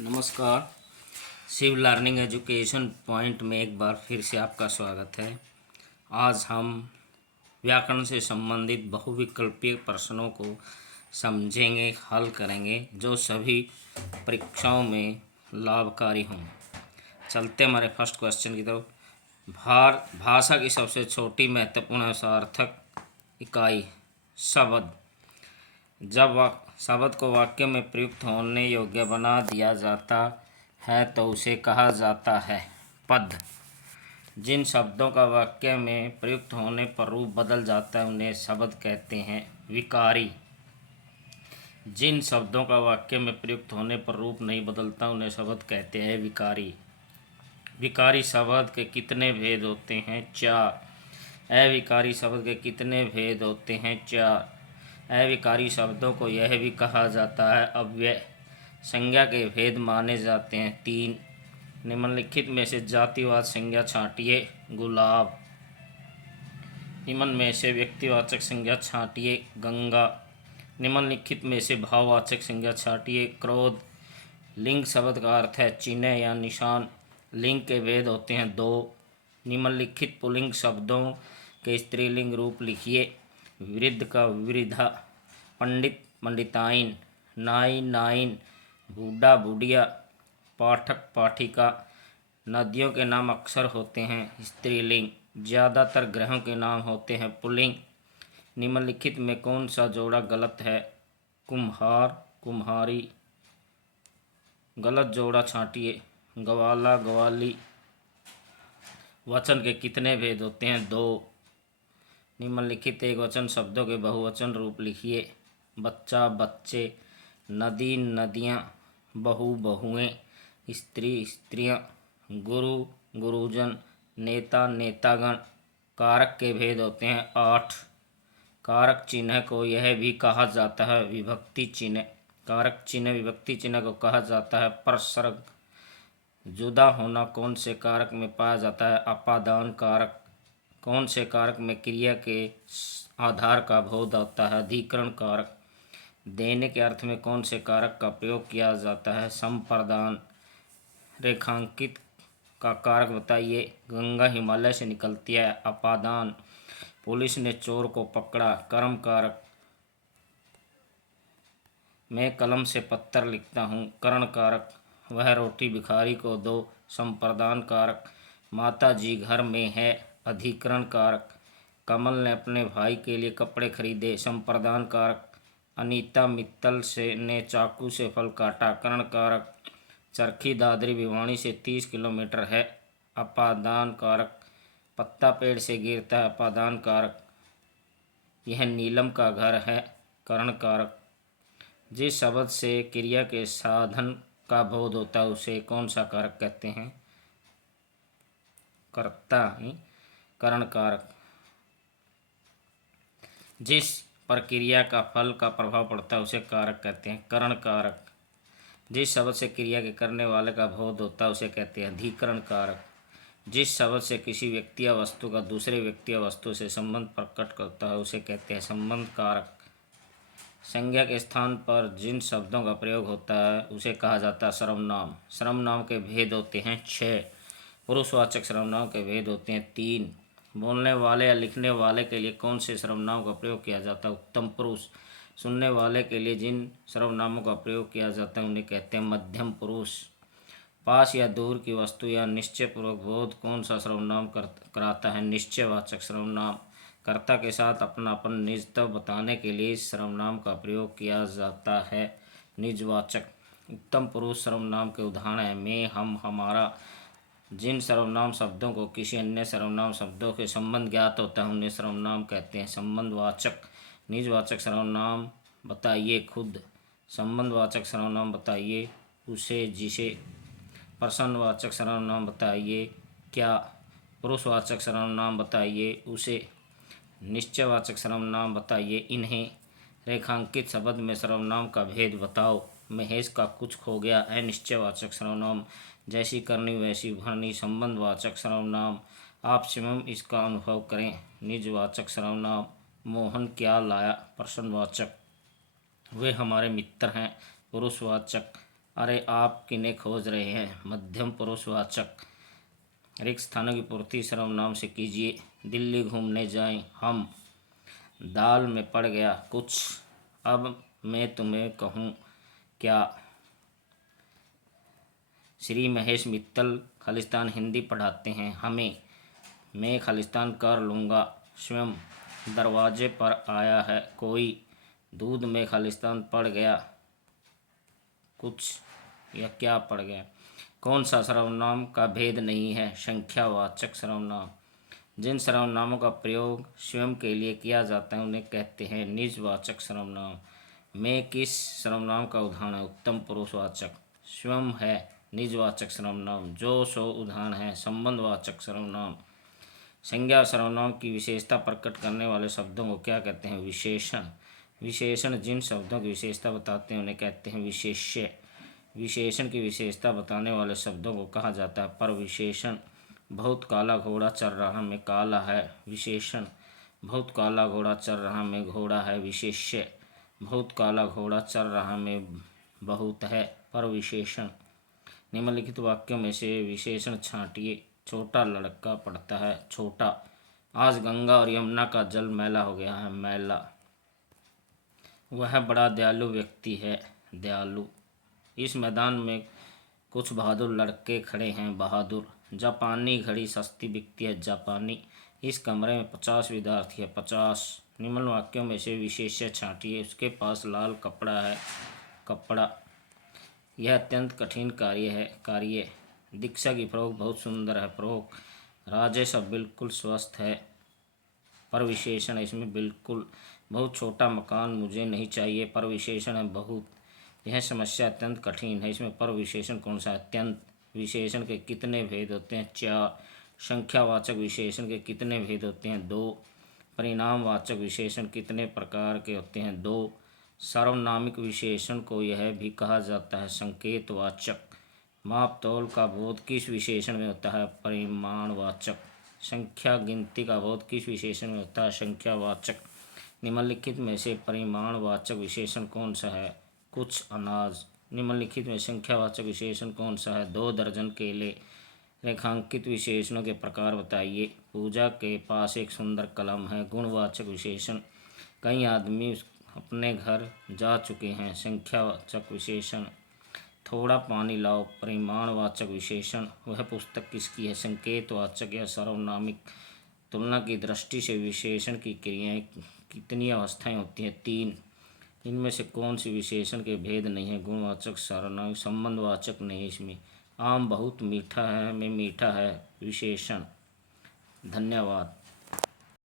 नमस्कार। Shiv learning education point में एक बार फिर से आपका स्वागत है। आज हम व्याकरण से संबंधित बहुविकल्पीय प्रश्नों को समझेंगे, हल करेंगे, जो सभी परीक्षाओं में लाभकारी हों। चलते हमारे फर्स्ट क्वेश्चन की तरफ। भाषा की सबसे छोटी महत्वपूर्ण सार्थक इकाई शब्द। जब शब्द को वाक्य में प्रयुक्त होने योग्य बना दिया जाता है तो उसे कहा जाता है पद। जिन शब्दों का वाक्य में प्रयुक्त होने पर रूप बदल जाता है उन्हें शब्द कहते हैं विकारी। जिन शब्दों का वाक्य में प्रयुक्त होने पर रूप नहीं बदलता उन्हें शब्द कहते हैं विकारी। विकारी शब्द के कितने भेद होते हैं? 4। अविकारी शब्द के कितने भेद होते हैं? 4। अविकारी शब्दों को यह भी कहा जाता है अव्यय। संज्ञा के भेद माने जाते हैं 3। निम्नलिखित में से जातिवाचक संज्ञा छांटिए। गुलाब। निम्न में से व्यक्तिवाचक संज्ञा छांटिए। गंगा। निम्नलिखित में से भाववाचक संज्ञा छांटिए। क्रोध। लिंग शब्द का अर्थ है चिन्ह या निशान। लिंग के भेद होते हैं 2। निम्नलिखित पुल्लिंग शब्दों के स्त्रीलिंग रूप लिखिए। वृद्ध का वृद्धा, पंडित पंडिताइन, नाई नाइन, बूढ़ा बूढ़िया, पाठक पाठिका। नदियों के नाम अक्सर होते हैं स्त्रीलिंग। ज़्यादातर ग्रहों के नाम होते हैं पुल्लिंग। निम्नलिखित में कौन सा जोड़ा गलत है? कुम्हार कुम्हारी। गलत जोड़ा छांटिए। गवाला गवाली। वचन के कितने भेद होते हैं? 2। निम्नलिखित एक वचन शब्दों के बहुवचन रूप लिखिए। बच्चा बच्चे, नदी नदियाँ, बहू बहुएं, स्त्री स्त्रियाँ, गुरु गुरुजन, नेता नेतागण। कारक के भेद होते हैं 8। कारक चिन्ह को यह भी कहा जाता है विभक्ति चिन्ह। कारक चिन्ह विभक्ति चिन्ह को कहा जाता है परसर्ग। जुदा होना कौन से कारक में पाया जाता है? अपादान कारक। कौन से कारक में क्रिया के आधार का बोध होता है? अधिकरण कारक। देने के अर्थ में कौन से कारक का प्रयोग किया जाता है? संप्रदान। रेखांकित का कारक बताइए। गंगा हिमालय से निकलती है। अपादान। पुलिस ने चोर को पकड़ा। कर्म कारक। मैं कलम से पत्थर लिखता हूँ। करण कारक। वह रोटी भिखारी को दो। संप्रदान कारक। माता जी घर में है। अधिकरण कारक। कमल ने अपने भाई के लिए कपड़े खरीदे। संप्रदान कारक। अनीता मित्तल ने चाकू से फल काटा। करण कारक। चरखी दादरी भिवानी से 30 किलोमीटर है। अपादान कारक। पत्ता पेड़ से गिरता है। अपादान कारक। यह नीलम का घर है। करण कारक। जिस शब्द से क्रिया के साधन का बोध होता है उसे कौन सा कारक कहते हैं? कर्ता। करण कारक। जिस पर क्रिया का फल का प्रभाव पड़ता है उसे कारक कहते हैं। करण कारक। जिस शब्द से क्रिया के करने वाले का बोध होता है उसे कहते हैं अधिकरण कारक। जिस शब्द से किसी व्यक्ति या वस्तु का दूसरे व्यक्ति या वस्तु से संबंध प्रकट करता है उसे कहते हैं संबंध कारक। संज्ञा के स्थान पर जिन शब्दों का प्रयोग होता है उसे कहा जाता है सर्वनाम। सर्वनाम के भेद होते हैं 6। पुरुषवाचक सर्वनाम के भेद होते हैं 3। बोलने वाले या लिखने वाले के लिए कौन से सर्वनाम का प्रयोग किया जाता है? उत्तम पुरुष। सुनने वाले के लिए जिन सर्वनामों का प्रयोग किया जाता है उन्हें कहते हैं मध्यम पुरुष। पास या दूर की वस्तु या निश्चयपूर्वक बोध कौन सा सर्वनाम कराता है? निश्चयवाचक सर्वनाम। कर्ता के साथ अपनापन निजत्व बताने के लिए इस सर्वनाम का प्रयोग किया जाता है निजवाचक। उत्तम पुरुष सर्वनाम के उदाहरण हैं मैं, हम, हमारा। जिन सर्वनाम शब्दों को किसी अन्य सर्वनाम शब्दों के संबंध ज्ञात होता है उन्हें सर्वनाम कहते हैं संबंधवाचक। निजवाचक सर्वनाम बताइए खुद। संबंधवाचक सर्वनाम बताइए उसे जिसे। प्रश्नवाचक सर्वनाम बताइए क्या। पुरुषवाचक सर्वनाम बताइए उसे। निश्चयवाचक सर्वनाम बताइए इन्हें। रेखांकित शब्द में सर्वनाम का भेद बताओ। महेश का कुछ खो गया। अनिश्चयवाचक सर्वनाम जैसी करनी वैसी भरनी। संबंधवाचक सर्वनाम आप स्वयं इसका अनुभव करें। निजवाचक सर्वनाम मोहन क्या लाया। प्रश्नवाचक वे हमारे मित्र हैं। पुरुषवाचक अरे आप किन्हें खोज रहे हैं? मध्यम पुरुषवाचक। रिक्त स्थानों की पूर्ति सर्वनाम से कीजिए। दिल्ली घूमने जाएं हम। दाल में पड़ गया कुछ। अब मैं तुम्हें कहूँ क्या? श्री महेश मित्तल खालिस्तान हिंदी पढ़ाते हैं हमें। मैं खालिस्तान कर लूँगा स्वयं। दरवाजे पर आया है कोई। दूध में खालिस्तान पड़ गया कुछ या क्या पड़ गया? कौन सा सर्वनाम का भेद नहीं है? संख्यावाचक सर्वनाम। जिन सर्वनामों का प्रयोग स्वयं के लिए किया जाता है उन्हें कहते हैं निजवाचक सर्वनाम। मैं किस सर्वनाम का उदाहरण है? उत्तम पुरुषवाचक। स्वयं है निजवाचक सर्वनाम। जो सो उदाहरण है संबंधवाचक सर्वनाम। संज्ञा सर्वनाम की विशेषता प्रकट करने वाले शब्दों को क्या कहते हैं? विशेषण। विशेषण जिन शब्दों की विशेषता बताते हैं उन्हें कहते हैं विशेष्य। विशेषण की विशेषता बताने वाले शब्दों को कहा जाता है परविशेषण। बहुत काला घोड़ा चल रहा में काला है विशेषण। बहुत काला घोड़ा चल रहा में घोड़ा है विशेष्य। बहुत काला घोड़ा चल रहा में बहुत है परविशेषण। निम्नलिखित वाक्यों में से विशेषण छांटिए। छोटा लड़का पढ़ता है छोटा। आज गंगा और यमुना का जल मैला हो गया है मैला। वह बड़ा दयालु व्यक्ति है दयालु। इस मैदान में कुछ बहादुर लड़के खड़े हैं बहादुर। जापानी घड़ी सस्ती बिकती है जापानी। इस कमरे में 50 विद्यार्थी है 50। निम्न वाक्यों में से विशेष्य छांटिए। उसके पास लाल कपड़ा है कपड़ा। यह अत्यंत कठिन कार्य। दीक्षा की फ्रॉक बहुत सुंदर है फ्रॉक। राजेश अब बिल्कुल स्वस्थ है परविशेषण इसमें बिल्कुल। बहुत छोटा मकान मुझे नहीं चाहिए परविशेषण है बहुत। यह समस्या अत्यंत कठिन है इसमें परविशेषण कौन सा? अत्यंत। विशेषण के कितने भेद होते हैं? 4। संख्यावाचक विशेषण के कितने भेद होते हैं? 2। परिणामवाचक विशेषण कितने प्रकार के होते हैं? 2। सार्वनामिक विशेषण को यह भी कहा जाता है संकेतवाचक। माप तौल का बोध किस विशेषण में होता है? परिमाणवाचक। संख्या गिनती का बोध किस विशेषण में होता है? संख्यावाचक। निम्नलिखित में से परिमाणवाचक विशेषण कौन सा है? कुछ अनाज। निम्नलिखित में संख्यावाचक विशेषण कौन सा है? 2 दर्जन केले। रेखांकित विशेषणों के प्रकार बताइए। पूजा के पास एक सुंदर कलम है। गुणवाचक विशेषण। कई आदमी अपने घर जा चुके हैं संख्यावाचक विशेषण। थोड़ा पानी लाओ परिमाणवाचक विशेषण। वह पुस्तक किसकी है? संकेतवाचक या सार्वनामिक। तुलना की दृष्टि से विशेषण की क्रियाएं कितनी अवस्थाएं होती हैं? 3। इनमें से कौन सी विशेषण के भेद नहीं है? गुणवाचक सार्वनामिक संबंधवाचक नहीं इसमें। आम बहुत मीठा है में मीठा है विशेषण। धन्यवाद।